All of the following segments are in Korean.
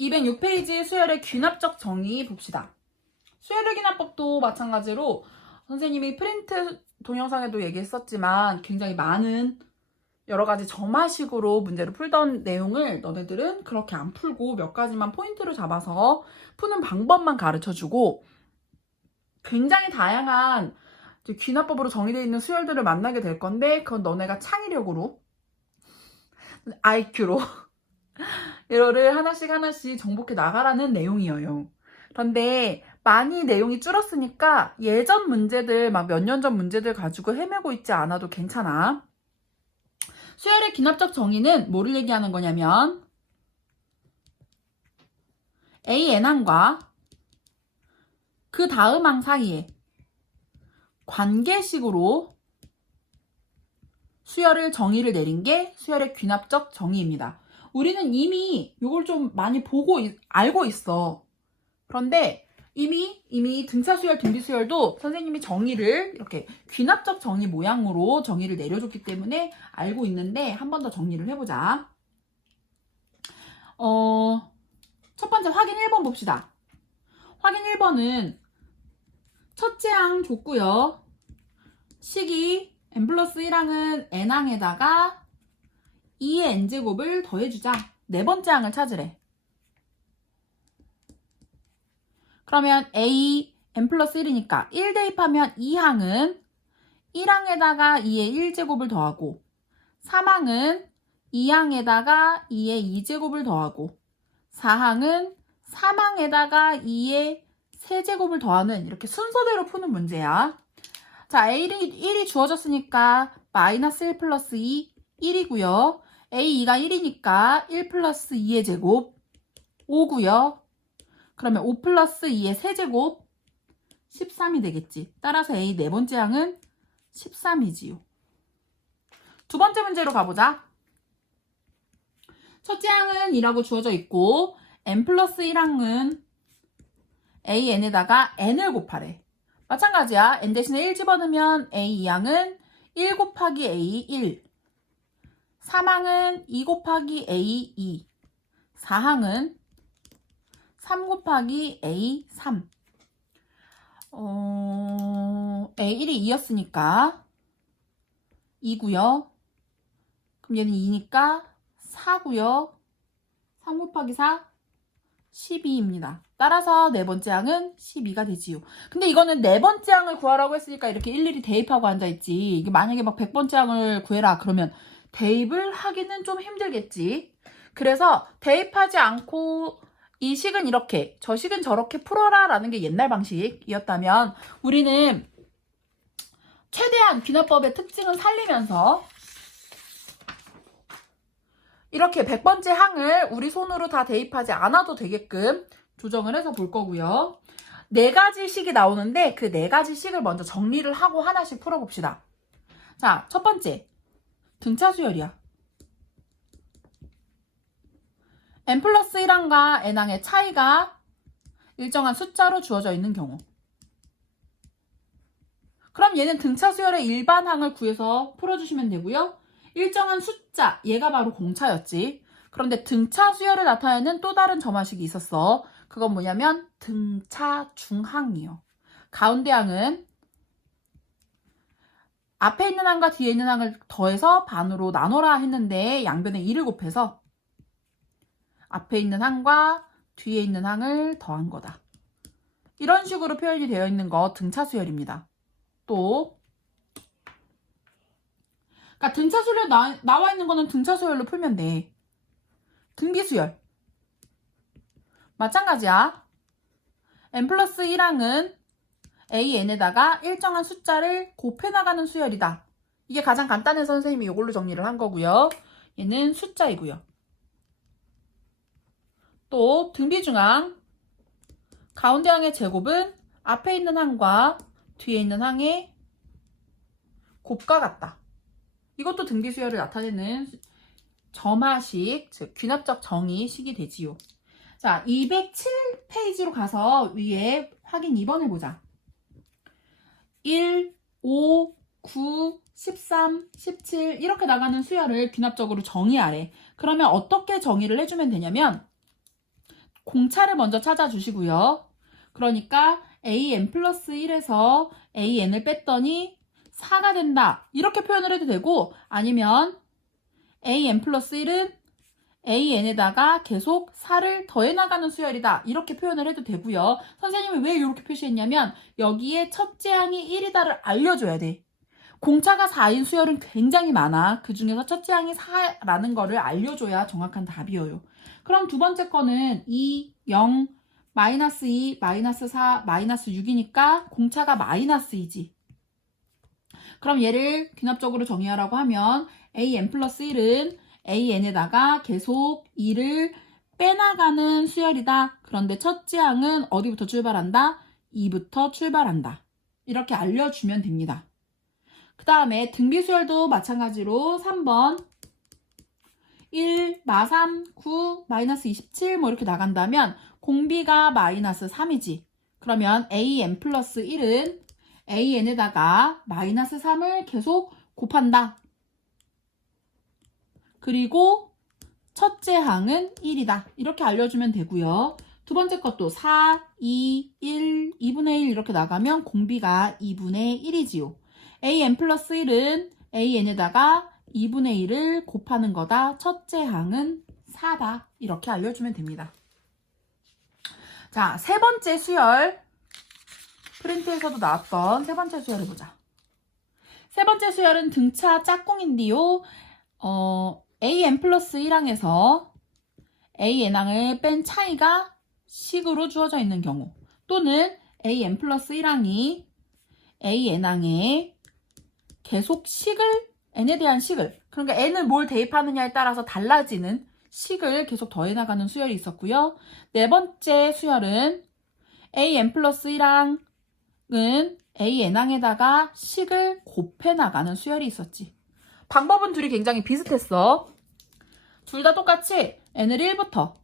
206페이지 수열의 귀납적 정의 봅시다. 수열의 귀납법도 마찬가지로 선생님이 프린트 동영상에도 얘기했었지만 굉장히 많은 여러 가지 점화식으로 문제를 풀던 내용을 너네들은 그렇게 안 풀고 몇 가지만 포인트를 잡아서 푸는 방법만 가르쳐주고 굉장히 다양한 귀납법으로 정의되어 있는 수열들을 만나게 될 건데 그건 너네가 창의력으로 IQ로 이거를 하나씩 정복해 나가라는 내용이에요. 그런데 많이 내용이 줄었으니까 예전 문제들 막 몇 년 전 문제들 가지고 헤매고 있지 않아도 괜찮아. 수열의 귀납적 정의는 뭐를 얘기하는 거냐면 A n항과 그 다음 항 사이에 관계식으로 수열을 정의를 내린 게 수열의 귀납적 정의입니다. 우리는 이미 이걸 좀 많이 보고 알고 있어. 그런데 이미 등차수열, 등비수열도 선생님이 정의를 이렇게 귀납적 정의 모양으로 정의를 내려줬기 때문에 알고 있는데 한 번 더 정리를 해보자. 첫 번째 확인 1번 봅시다. 확인 1번은 첫째 항 줬고요. 식이 n 플러스 1항은 n항에다가 2의 n제곱을 더해주자. 네 번째 항을 찾으래. 그러면 a n 플러스 1이니까 1 대입하면 2항은 1항에다가 2의 1제곱을 더하고 3항은 2항에다가 2의 2제곱을 더하고 4항은 3항에다가 2의 세제곱을 더하는 이렇게 순서대로 푸는 문제야. 자, A1이 주어졌으니까 마이너스 1 플러스 2, 1이고요. A2가 1이니까 1 플러스 2의 제곱 5고요. 그러면 5 플러스 2의 세제곱 13이 되겠지. 따라서 A 네 번째 항은 13이지요. 두 번째 문제로 가보자. 첫째 항은 2라고 주어져 있고 n 플러스 1항은 a n에다가 n을 곱하래. 마찬가지야. n 대신에 1 집어넣으면 a 2항은 1 곱하기 a 1, 3항은 2 곱하기 a 2, 4항은 3 곱하기 a 3. a1이 2였으니까 2고요. 그럼 얘는 2니까 4고요. 3 곱하기 4, 12입니다. 따라서 네 번째 항은 12가 되지요. 근데 이거는 네 번째 항을 구하라고 했으니까 이렇게 일일이 대입하고 앉아있지. 이게 만약에 막 100번째 항을 구해라 그러면 대입을 하기는 좀 힘들겠지. 그래서 대입하지 않고 이 식은 이렇게 저 식은 저렇게 풀어라 라는 게 옛날 방식이었다면 우리는 최대한 귀납법의 특징을 살리면서 이렇게 100번째 항을 우리 손으로 다 대입하지 않아도 되게끔 조정을 해서 볼 거고요. 네 가지 식이 나오는데 그 네 가지 식을 먼저 정리를 하고 하나씩 풀어봅시다. 자, 첫 번째 등차수열이야. n 플러스 1항과 n항의 차이가 일정한 숫자로 주어져 있는 경우. 그럼 얘는 등차수열의 일반항을 구해서 풀어주시면 되고요. 일정한 숫자, 얘가 바로 공차였지. 그런데 등차수열을 나타내는 또 다른 점화식이 있었어. 그건 뭐냐면 등차중항이요. 가운데 항은 앞에 있는 항과 뒤에 있는 항을 더해서 반으로 나눠라 했는데 양변에 2를 곱해서 앞에 있는 항과 뒤에 있는 항을 더한 거다. 이런 식으로 표현이 되어 있는 거 등차수열입니다. 또 그러니까 등차수열 나와 있는 거는 등차수열로 풀면 돼. 등비수열 마찬가지야. n 플러스 1항은 a n에다가 일정한 숫자를 곱해나가는 수열이다. 이게 가장 간단해서 선생님이 이걸로 정리를 한 거고요. 얘는 숫자이고요. 또 등비중항 가운데 항의 제곱은 앞에 있는 항과 뒤에 있는 항의 곱과 같다. 이것도 등비수열을 나타내는 점화식, 즉 귀납적 정의식이 되지요. 자, 207페이지로 가서 위에 확인 2번 해보자. 1, 5, 9, 13, 17 이렇게 나가는 수열을 귀납적으로 정의하래. 그러면 어떻게 정의를 해주면 되냐면 공차를 먼저 찾아주시고요. 그러니까 an 플러스 1에서 an을 뺐더니 4가 된다. 이렇게 표현을 해도 되고, 아니면 an 플러스 1은 an에다가 계속 4를 더해나가는 수열이다. 이렇게 표현을 해도 되고요. 선생님이 왜 이렇게 표시했냐면 여기에 첫째 항이 1이다를 알려줘야 돼. 공차가 4인 수열은 굉장히 많아. 그 중에서 첫째 항이 4라는 거를 알려줘야 정확한 답이에요. 그럼 두 번째 거는 2, 0, 마이너스 2, 마이너스 4, 마이너스 6이니까 공차가 마이너스 2지. 그럼 얘를 귀납적으로 정의하라고 하면 an 플러스 1은 an에다가 계속 2를 빼나가는 수열이다. 그런데 첫째 항은 어디부터 출발한다? 2부터 출발한다. 이렇게 알려주면 됩니다. 그 다음에 등비수열도 마찬가지로 3번 1, 마3, 9, 마이너스 27 뭐 이렇게 나간다면 공비가 마이너스 3이지. 그러면 an 플러스 1은 an에다가 마이너스 3을 계속 곱한다. 그리고 첫째 항은 1이다. 이렇게 알려주면 되고요. 두 번째 것도 4, 2, 1, 2분의 1 이렇게 나가면 공비가 2분의 1이지요. an 플러스 1은 an에다가 2분의 1을 곱하는 거다. 첫째 항은 4다. 이렇게 알려주면 됩니다. 자, 세 번째 수열. 프린트에서도 나왔던 세 번째 수열 해보자. 세 번째 수열은 등차 짝꿍인데요. an 플러스 1항에서 an항을 뺀 차이가 식으로 주어져 있는 경우, 또는 an 플러스 1항이 an항에 계속 n에 대한 식을, 그러니까 n은 뭘 대입하느냐에 따라서 달라지는 식을 계속 더해나가는 수열이 있었고요. 네 번째 수열은 an 플러스 1항은 an항에다가 식을 곱해나가는 수열이 있었지. 방법은 둘이 굉장히 비슷했어. 둘 다 똑같이 n을 1부터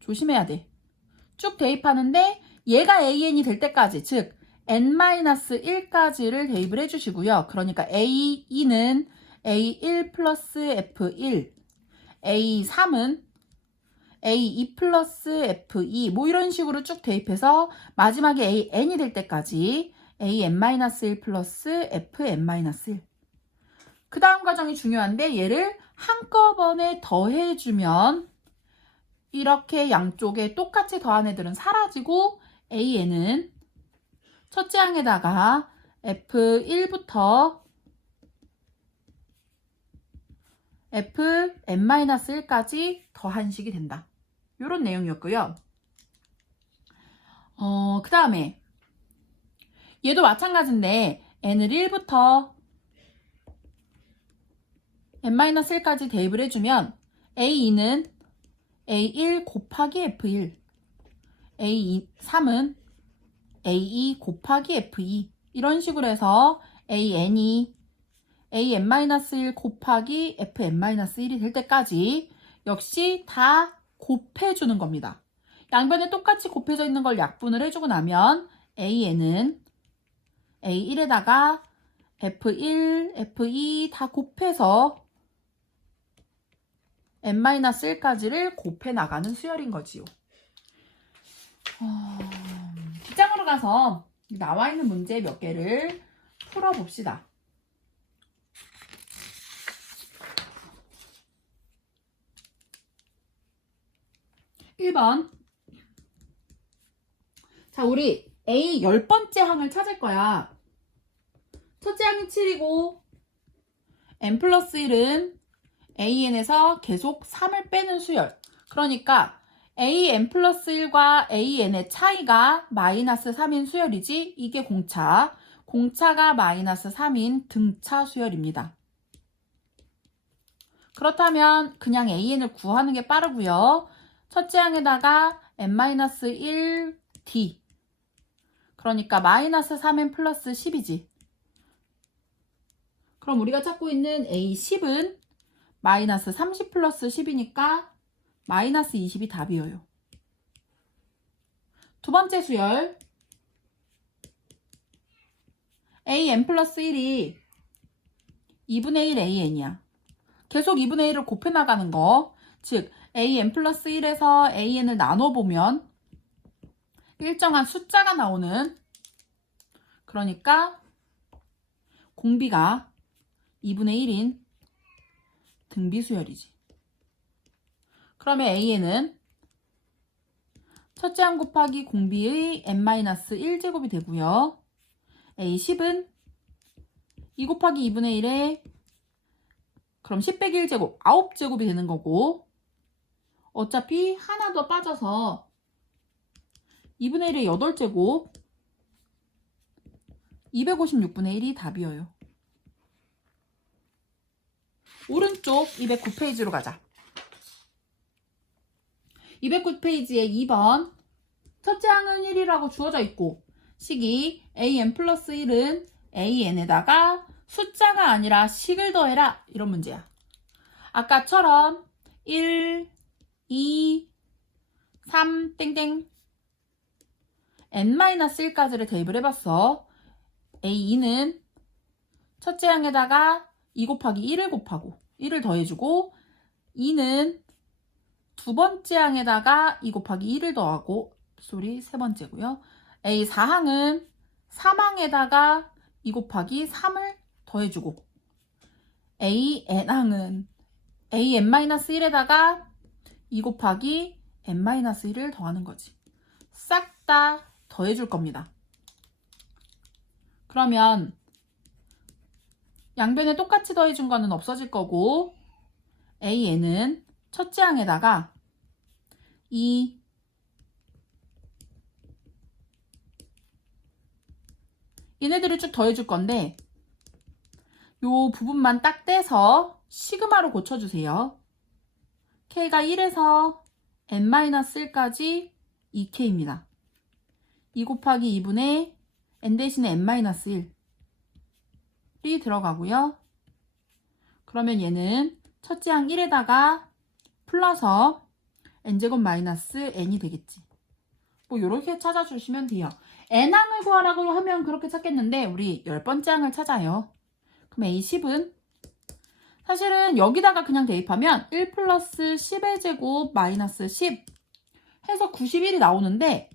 조심해야 돼. 쭉 대입하는데 얘가 an이 될 때까지, 즉 n-1까지를 대입을 해주시고요. 그러니까 a2는 a1 플러스 f1, a3은 a2 플러스 f2 뭐 이런 식으로 쭉 대입해서 마지막에 an이 될 때까지 an-1 플러스 fn-1. 그 다음 과정이 중요한데 얘를 한꺼번에 더해주면 이렇게 양쪽에 똑같이 더한 애들은 사라지고 an은 첫째 항에다가 f1부터 fn-1까지 더한 식이 된다. 이런 내용이었고요. 그 다음에 얘도 마찬가지인데 n을 1부터 n-1까지 대입을 해주면 a2는 a1 곱하기 f1, a3은 a2 곱하기 f2 이런 식으로 해서 an이 an-1 곱하기 fn-1이 될 때까지 역시 다 곱해주는 겁니다. 양변에 똑같이 곱해져 있는 걸 약분을 해주고 나면 an은 a1에다가 f1, f2 다 곱해서 n-1까지를 곱해 나가는 수열인 거지요. 뒷장으로 가서 나와 있는 문제 몇 개를 풀어봅시다. 1번. 자, 우리 A 10번째 항을 찾을 거야. 첫째 항이 7이고 n 플러스 1은 an에서 계속 3을 빼는 수열. 그러니까 an 플러스 1과 an의 차이가 마이너스 3인 수열이지. 이게 공차. 공차가 마이너스 3인 등차 수열입니다. 그렇다면 그냥 an을 구하는 게 빠르고요. 첫째 항에다가 n-1d. 그러니까 마이너스 3n 플러스 10이지. 그럼 우리가 찾고 있는 A10은 마이너스 30 플러스 10이니까 마이너스 20이 답이에요. 두 번째 수열. an 플러스 1이 2분의 1 an이야. 계속 2분의 1을 곱해 나가는 거. 즉 an 플러스 1에서 an을 나눠보면 일정한 숫자가 나오는, 그러니까 공비가 2분의 1인 등비수열이지. 그러면 an은 첫째 항 곱하기 공비의 n-1제곱이 되고요. a10은 2 곱하기 2분의 1에 그럼 10 빼기 1제곱 9제곱이 되는 거고, 어차피 하나 더 빠져서 2분의 1의 8제곱 256분의 1이 답이에요. 오른쪽 209페이지로 가자. 209페이지에 2번 첫째 항은 1이라고 주어져 있고 식이 an 플러스 1은 an에다가 숫자가 아니라 식을 더해라, 이런 문제야. 아까처럼 1, 2, 3 땡땡 n-1까지를 대입을 해봤어. a2는 첫째 항에다가 2 곱하기 1을 곱하고 1을 더해주고, 2는 두 번째 항에다가 2 곱하기 1을 더하고, 세 번째고요. a4항은 3항에다가 2 곱하기 3을 더해주고, an항은 an-1에다가 2 곱하기 n-1을 더하는 거지. 싹 다 더해줄 겁니다. 그러면 양변에 똑같이 더해준 거는 없어질 거고, an은 첫째 항에다가 2, 얘네들을 쭉 더해줄 건데 요 부분만 딱 떼서 시그마로 고쳐주세요. k가 1에서 n-1까지 2k입니다. 2 곱하기 2분의 n 대신에 n-1이 들어가고요. 그러면 얘는 첫째 항 1에다가 풀러서 n제곱 마이너스 n이 되겠지. 뭐 이렇게 찾아주시면 돼요. n항을 구하라고 하면 그렇게 찾겠는데 우리 10번째 항을 찾아요. 그럼 a10은 사실은 여기다가 그냥 대입하면 1 플러스 10의 제곱 마이너스 10 해서 91이 나오는데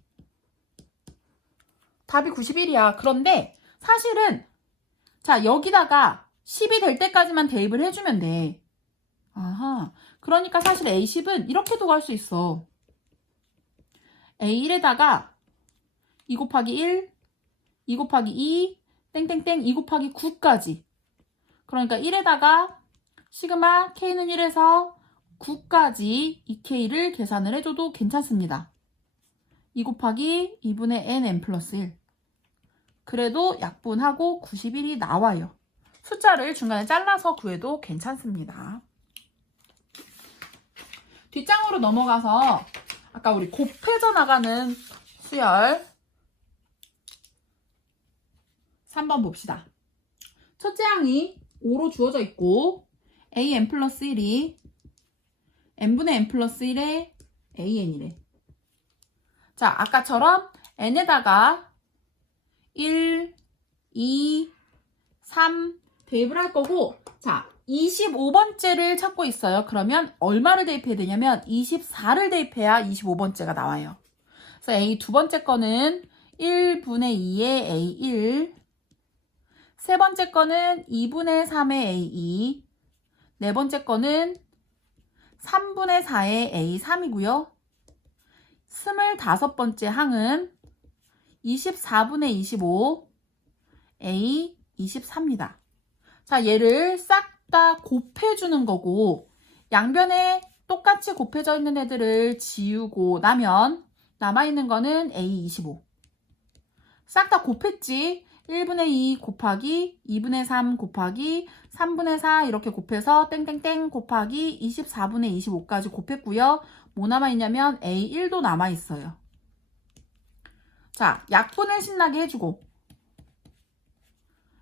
답이 91이야. 그런데 사실은 자, 여기다가 10이 될 때까지만 대입을 해주면 돼. 아하. 그러니까 사실 A10은 이렇게도 갈 수 있어. A1에다가 2 곱하기 1, 2 곱하기 2, 땡땡땡 2 곱하기 9까지. 그러니까 1에다가 시그마 K는 1에서 9까지 2K를 계산을 해줘도 괜찮습니다. 2 곱하기 2분의 n 플러스 1. 그래도 약분하고 91이 나와요. 숫자를 중간에 잘라서 구해도 괜찮습니다. 뒷장으로 넘어가서 아까 우리 곱해져 나가는 수열 3번 봅시다. 첫째 항이 5로 주어져 있고 an 플러스 1이 n분의 n 플러스 1에 an이래. 자, 아까처럼 n에다가 1, 2, 3 대입을 할 거고, 자, 25번째를 찾고 있어요. 그러면 얼마를 대입해야 되냐면 24를 대입해야 25번째가 나와요. 그래서 A 두 번째 거는 1분의 2의 A1, 세 번째 거는 2분의 3의 A2, 네 번째 거는 3분의 4의 A3이고요. 25번째 항은 24분의 25, A24입니다. 자, 얘를 싹 다 곱해주는 거고, 양변에 똑같이 곱해져 있는 애들을 지우고 나면 남아있는 거는 A25. 싹 다 곱했지. 1분의 2 곱하기 2분의 3 곱하기 3분의 4 이렇게 곱해서 땡땡땡 곱하기 24분의 25까지 곱했고요. 뭐 남아있냐면 A1도 남아있어요. 자, 약분을 신나게 해주고,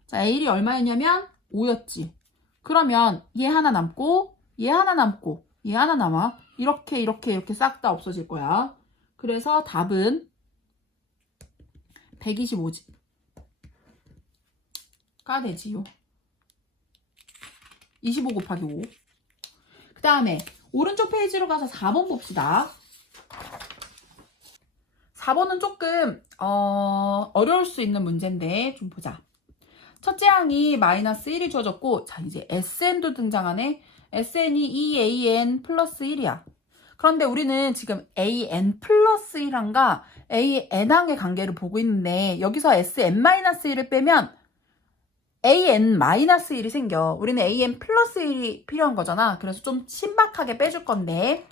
자, A1이 얼마였냐면 5였지. 그러면 얘 하나 남고 얘 하나 남고 얘 하나 남아. 이렇게 싹 다 없어질 거야. 그래서 답은 125가 되지요. 25 곱하기 5. 그 다음에 오른쪽 페이지로 가서 4번 봅시다. 4번은 조금 어려울 수 있는 문제인데 좀 보자. 첫째 항이 마이너스 1이 주어졌고, 자 이제 SN도 등장하네. SN이 2AN 플러스 1이야. 그런데 우리는 지금 AN 플러스 1항과 AN항의 관계를 보고 있는데 여기서 SN-1을 빼면 AN-1이 생겨. 우리는 AN 플러스 1이 필요한 거잖아. 그래서 좀 신박하게 빼줄 건데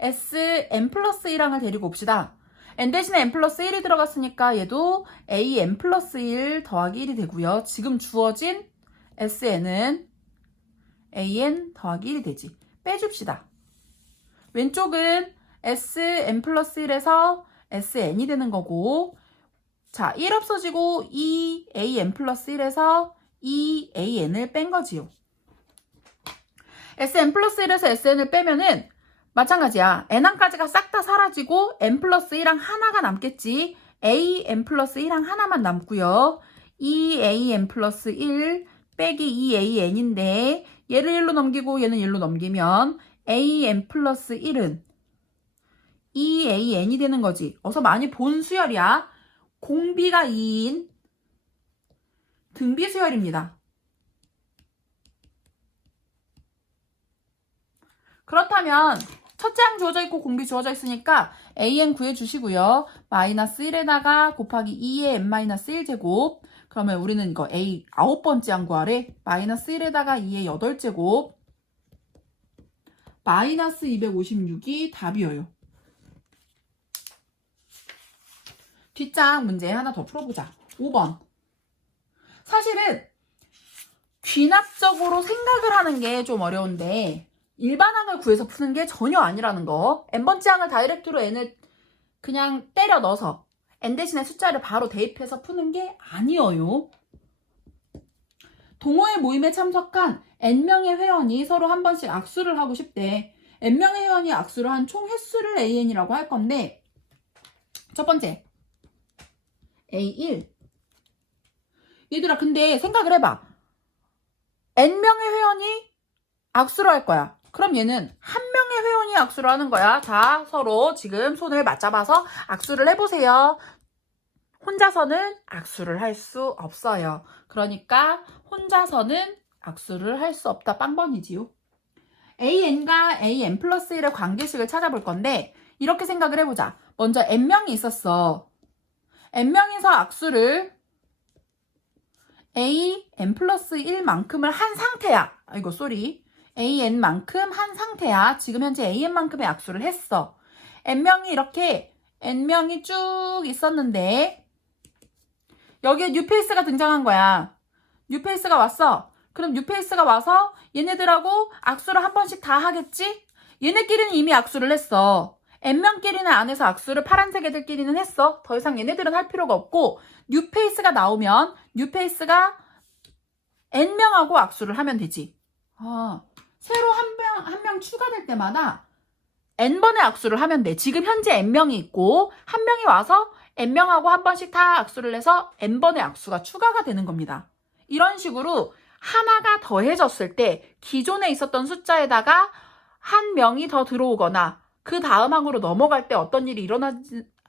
SN 플러스 1항을 데리고 옵시다. N 대신에 N 플러스 1이 들어갔으니까 얘도 AN 플러스 1 더하기 1이 되고요. 지금 주어진 SN은 AN 더하기 1이 되지. 빼줍시다. 왼쪽은 SN 플러스 1에서 SN이 되는 거고, 자, 1 없어지고 2AN 플러스 1에서 2AN을 뺀 거지요. SN 플러스 1에서 SN을 빼면은 마찬가지야. N항까지가 싹 다 사라지고 N 플러스 1항 하나가 남겠지. AN 플러스 1항 하나만 남고요. 2AN 플러스 1 빼기 2AN인데 얘를 1로 넘기고 얘는 1로 넘기면 AN 플러스 1은 2AN이 되는 거지. 어서 많이 본 수열이야. 공비가 2인 등비 수열입니다. 그렇다면 첫째 항 주어져 있고 공비 주어져 있으니까 AN 구해주시고요. 마이너스 1에다가 곱하기 2의 N-1 제곱. 그러면 우리는 이거 A 9번째 항 구하래. 마이너스 1에다가 2의 8제곱. 마이너스 256이 답이에요. 뒷장 문제 하나 더 풀어보자. 5번. 사실은 귀납적으로 생각을 하는 게 좀 어려운데 일반항을 구해서 푸는 게 전혀 아니라는 거. n번째 항을 다이렉트로 n을 그냥 때려 넣어서 n 대신에 숫자를 바로 대입해서 푸는 게 아니에요. 동호회 모임에 참석한 n명의 회원이 서로 한 번씩 악수를 하고 싶대. n명의 회원이 악수를 한 총 횟수를 an이라고 할 건데, 첫 번째 A1. 얘들아, 근데 생각을 해봐. n명의 회원이 악수를 할 거야. 그럼 얘는 한 명의 회원이 악수를 하는 거야. 자, 서로 지금 손을 맞잡아서 악수를 해보세요. 혼자서는 악수를 할 수 없어요. 그러니까 혼자서는 악수를 할 수 없다. 빵번이지요. AN과 AN 플러스 1의 관계식을 찾아볼 건데 이렇게 생각을 해보자. 먼저 N명이 있었어. N명에서 악수를 AN 플러스 1만큼을 한 상태야. 아이고, 쏘리. AN만큼 한 상태야. 지금 현재 AN만큼의 악수를 했어. N명이 이렇게 N명이 쭉 있었는데 여기에 뉴페이스가 등장한 거야. 뉴페이스가 왔어. 그럼 뉴페이스가 와서 얘네들하고 악수를 한 번씩 다 하겠지? 얘네끼리는 이미 악수를 했어. N명끼리는 안 해서 악수를 파란색 애들끼리는 했어. 더 이상 얘네들은 할 필요가 없고 뉴페이스가 나오면 뉴페이스가 N명하고 악수를 하면 되지. 새로 한 명 추가될 때마다 N번의 악수를 하면 돼. 지금 현재 N명이 있고 한 명이 와서 N명하고 한 번씩 다 악수를 해서 N번의 악수가 추가가 되는 겁니다. 이런 식으로 하나가 더해졌을 때 기존에 있었던 숫자에다가 한 명이 더 들어오거나 그 다음 항으로 넘어갈 때 어떤 일이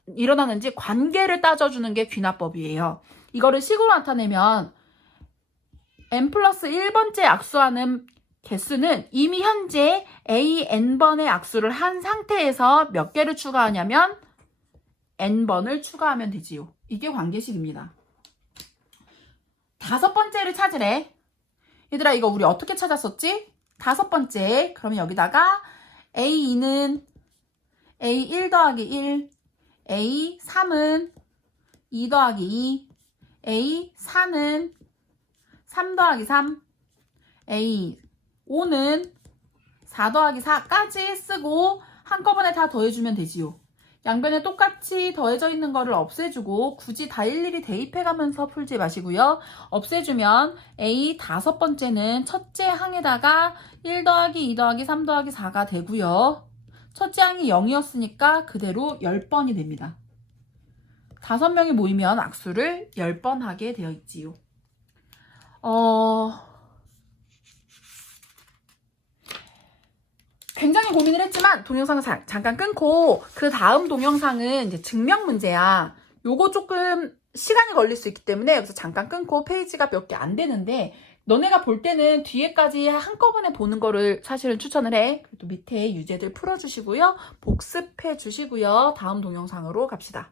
일어나는지 관계를 따져주는 게 귀납법이에요. 이거를 식으로 나타내면 N 플러스 1번째 악수하는 개수는 이미 현재 AN번의 악수를 한 상태에서 몇 개를 추가하냐면 N번을 추가하면 되지요. 이게 관계식입니다. 5번째를 찾으래. 얘들아, 이거 우리 어떻게 찾았었지? 5번째. 그러면 여기다가 A2는 A1 더하기 1, A3은 2 더하기 2, A4는 3 더하기 3, A5는 4 더하기 4까지 쓰고 한꺼번에 다 더해주면 되지요. 양변에 똑같이 더해져 있는 거를 없애주고 굳이 다 일일이 대입해가면서 풀지 마시고요. 없애주면 A 5번째는 첫째 항에다가 1 더하기 2 더하기 3 더하기 4가 되고요. 첫째 항이 0이었으니까 그대로 10번이 됩니다. 5명이 모이면 악수를 10번 하게 되어 있지요. 굉장히 고민을 했지만 동영상을 잠깐 끊고 그 다음 동영상은 이제 증명 문제야. 요거 조금 시간이 걸릴 수 있기 때문에 여기서 잠깐 끊고 페이지가 몇 개 안 되는데 너네가 볼 때는 뒤에까지 한꺼번에 보는 거를 사실은 추천을 해. 그래도 밑에 유제들 풀어주시고요. 복습해 주시고요. 다음 동영상으로 갑시다.